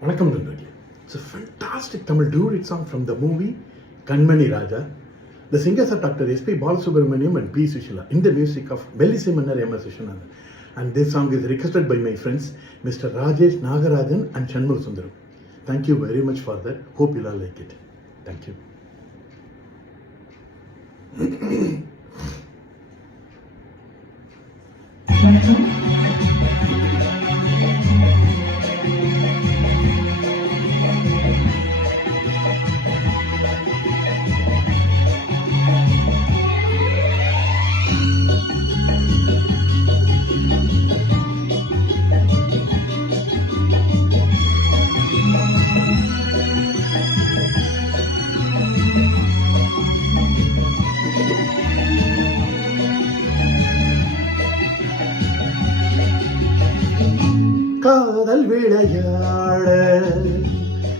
வணக்கம் நண்பர்களே. It's a fantastic Tamil duet song from the movie Kanmani Raja. The singers are Dr. S.P. Balasubramaniam and P. Sushila in the music of Belisi Mannar M.S. Vishwanathan. And this song is requested by my friends Mr. Rajesh Nagarajan and Shanmugh Sundaram. Thank you very much for that. Hope you'll all like it. Thank you. காதல் விளையாட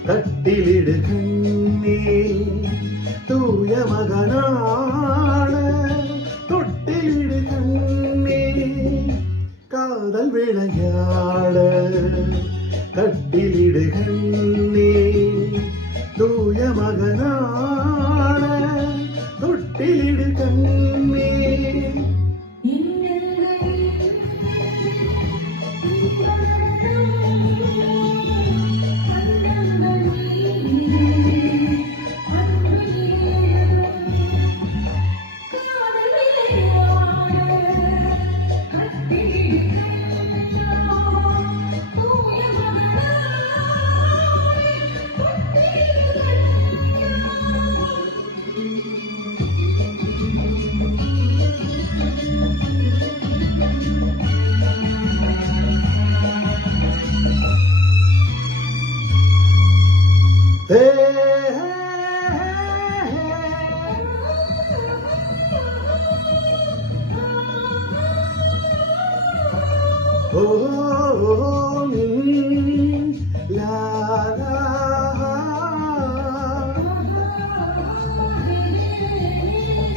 கட்டிலிடு கண்ணே, தூய மகனாட தொட்டிலிடு கண்ணே. காதல் விளையாட கட்டிலிடு கண்ணே, தூய மகனாட தொட்டிலிடு கண்ணே.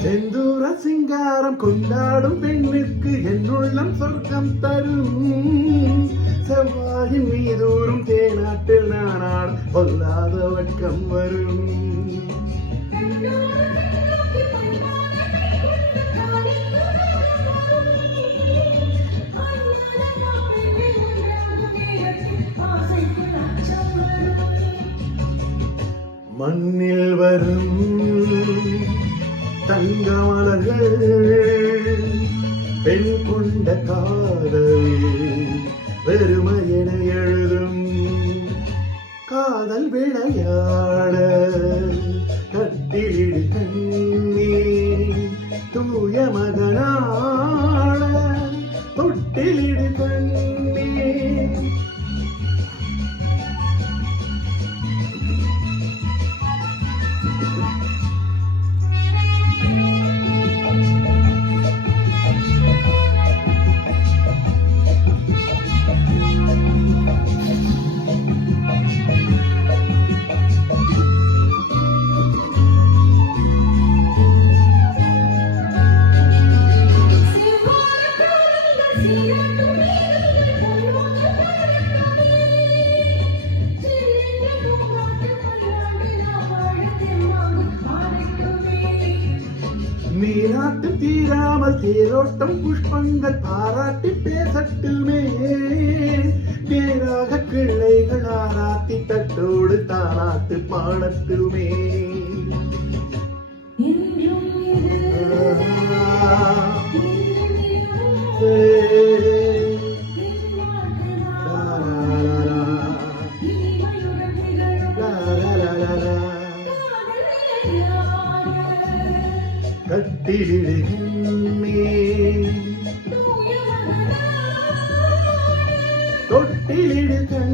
செந்தூர சிங்காரம் கொண்டாடும் பெண்ணுக்கு என்னுள்ளம் சொர்க்கம் தரும். செவ்வாயின் மீதூரும் தேனாட்டில் நானாட பொல்லாத வட்டம் வரும். மண்ணில் வரும் தங்க மலர்கள் பெண் கொண்ட காதல் வெறுமையென எழுதும். காதல் விளையாட கட்டிலிடு கண்ணே, தூய மகனாட தொட்டிலிடு கண்ணே. நீராட்டு தீராமல் தேரோட்டம் புஷ்பங்கள் பாராட்டி பேசட்டுமே. நேராக கிளைகள் ஆராத்தி தட்டோடு தாராட்டு பாடட்டுமே. கட்டிலிடு கண்ணே, தொட்டிலிடு கண்ணே.